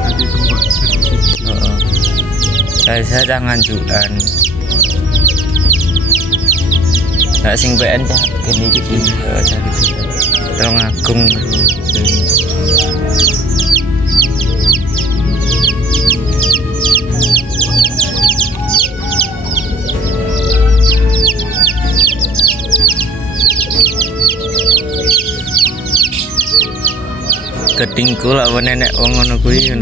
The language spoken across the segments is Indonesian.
Tadi tempat saya jangan juan. Nah sing PN cah gini iki cah gitu. Tolong agung. Kedingku lah nenek wong ngono kuwi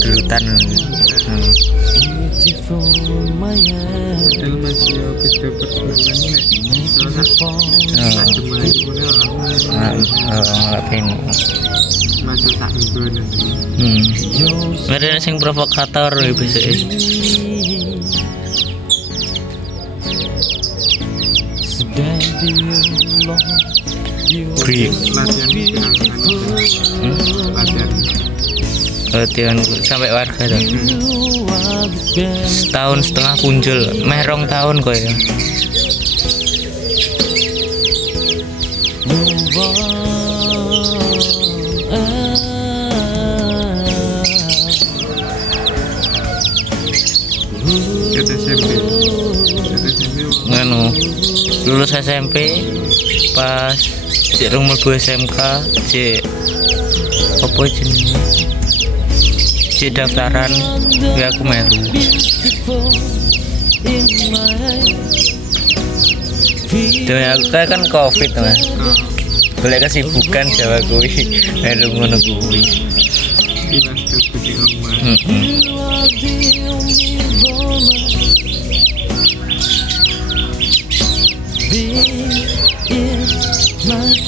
gelutan. Padahal masih beda perjuangan masuk sak mingguan. Mereka sing provokator bisa. Bri. Latihan sampai warga tuh. Setahun setengah punjul, merong tahun kok ya. Nganu lulus SMP pas cek rumah gue SMK cek apa jenenge cek daftaran ya aku melu tuh aku kan COVID mas boleh kesibukan Jawa kuwi melu ngono kuwi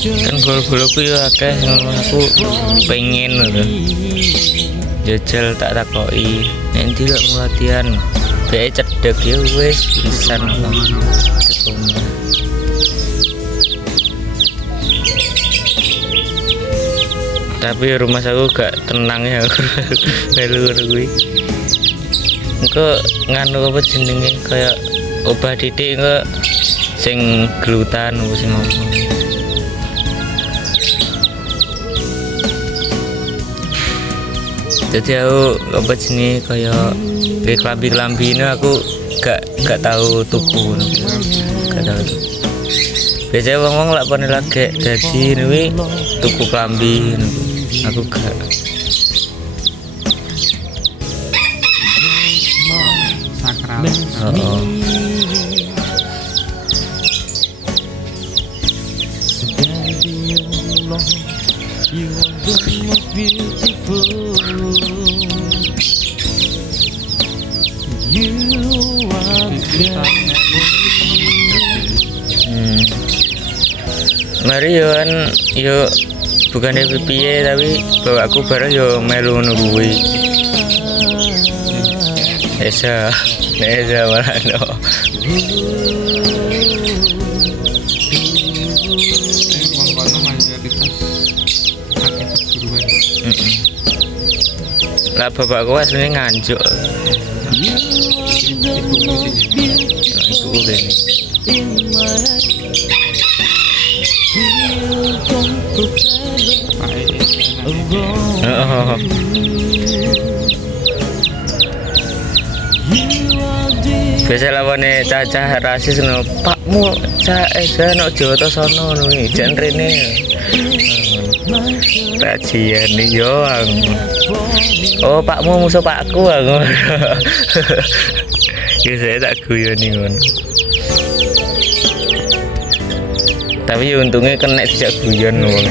kan gol-golku ya akeh aku pengen lho jajal tak takoki nanti lek mau latihan bae cedek ya wis pisan tapi rumah aku gak tenang ya melu kuwi engko nganu apa jenenge kayak obat titik engko sing gelutan apa sing ngomong. Jadi aku apa sini kayak kelambi ini aku gak tahu tuku, gak tahu. Biasanya wong lak pone lagi gaji nih tuku kelambi, aku gak. Sakral. Oh. Mari yo kan yo bukan piye tapi bapakku bareng yo melu ngono kuwi. Esa malah no. Lah bapakku asline nganjuk. Iku gini. Biasa lawane cacah rasis no pakmu cah esa no Jawa to sono no jan rene. Kajian nih yo oh pakmu musuh pakku aku. Ya saya tak guyon nih ngono. Tapi untungnya kena tidak guyon wong.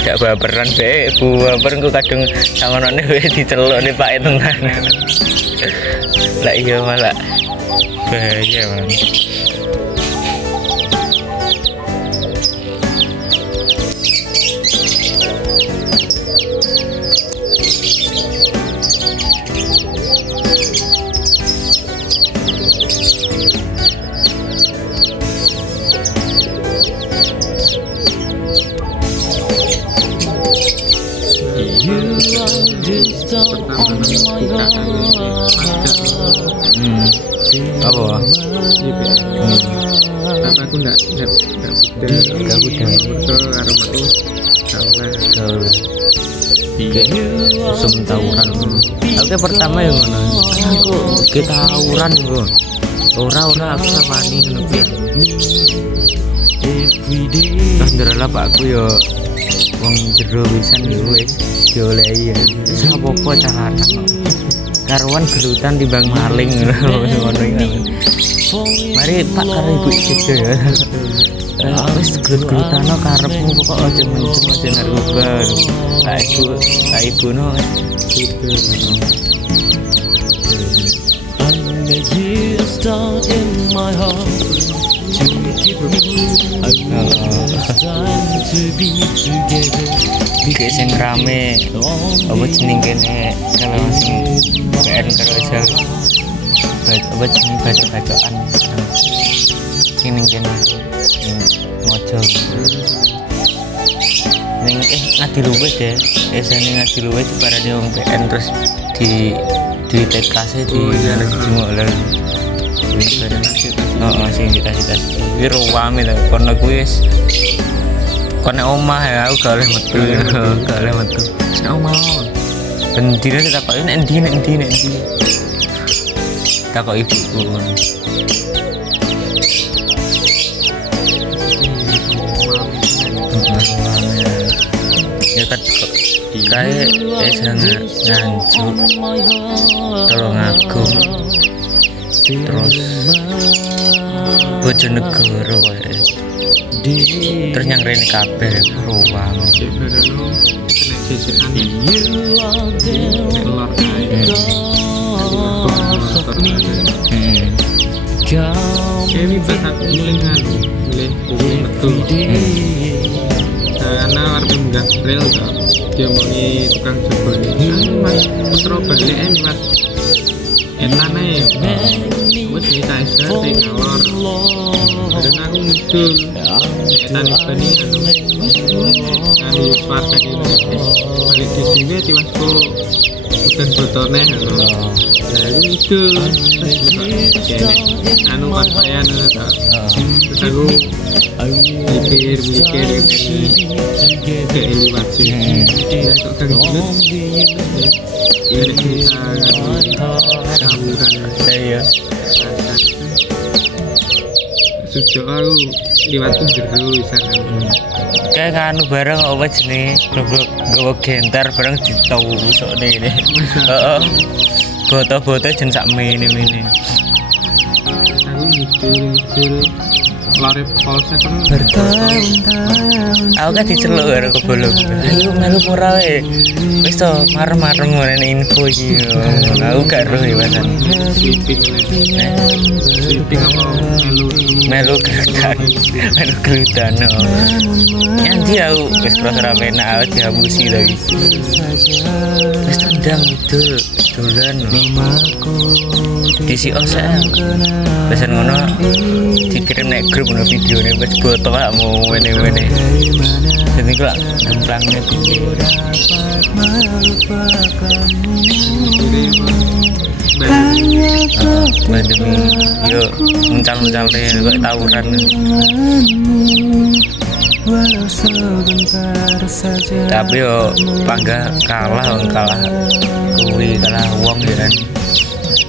Gak baperan bae, baper engko kadung sangonane wis diceluk nih Pak tenan. Lah iya malah bahaya man. Pertama Apa? IPS. Tapi aku nggak butuh mereka karo aku salah Gaul. Kayak usum tawuran. Aku pertama yang ngono. Aku ke tawuran gue. Ora aku sawani ngono kuwi. Terus ndelok bapakku yo wong jero wisan yo wis diolehi ya. Wis apa-apa carane kok. Karuan gelutan timbang maling ngono iki. Mari Pak karo Ibu gitu ya. Wis gelut-gelutano karepmu pokok aja mencem aja narkoba. Tak ibu no gitu. Kayak sing rame apa jeneng kene kalau sing PN karo aja apa jeneng bacaan kene mojo ning ngadi luwih deh esane ngadi luwih diparani wong PN terus di TKC di jumuk lho sing dikasih iki ruwame lho kono kuwi wis kono omah ya aku gak oleh metu nek omah bendine ditakoki nek endi takok ibuku ya kan kayak sangat nganjuk tolong agung terus Bojonegoro kayak terus yang rene kabeh ruang sebenarnya kena jejekan nek lor Kami bahas milih betul. Karena warga enggak real toh. Dia mongi tukang coba nih. Mas, putra balik mas. Etane ya. Wes kita istirahat ngalor. Dan aku ngidul. Etan ibani anu warga ini. Balik di sini tiwasku udan botone anu. Nah, aku ngidul. Terus anu pakaian terus aku mikir ke liwat sih ya kok kan gelut ini kita tawuran saya sujo aku liwat tuh jero sana kayak anu bareng apa jenenge goblok gowo gentar bareng ditusukne ini heeh foto-foto jen sak mene-mene aku ngidul lari polsek kan bertahun-tahun aku kan diceluk karo kebolong ayo melu ora wae wis to marem-marem ngene info iki aku gak roh ya pasan sweeping apa melu gelutan yang dia aku wis proses enak aku dihabusi lagi wis tendang idul dolan disi osak pesan ngono dikirim nek grup ngono videone wis botok gak mau wene-wene jadi kok gemplangne pandemi yo mencal-mencal kok tawuran tapi yo bangga kalah kuwi kalah wong ya kan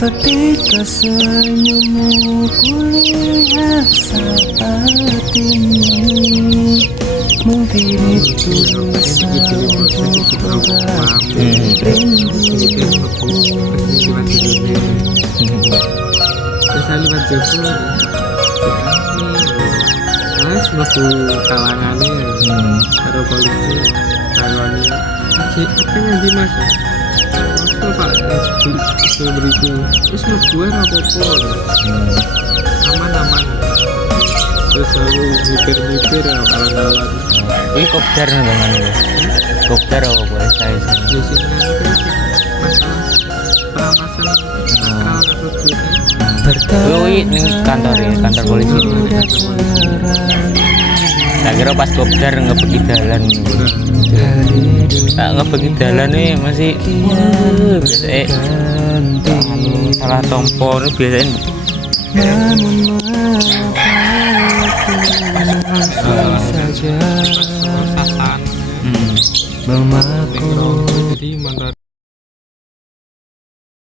ketika senyummu kulihat saat ini mungkin itu bisa untuk liwat Jogja mas mlebu kalangannya karo polisi kaloni apa ngendi mas Pak beriku terus mlebu apa-apa aman terus aku mikir alan-alan ini kopdar nang kopdar apa boleh saya di sini masalah perampasan sakral atau ini kantor polisi tak kira pas kopdar ngebeki dalan ngebeki dalan nih masih biasa salah tompo ini biasanya sasan hmm. jadi motor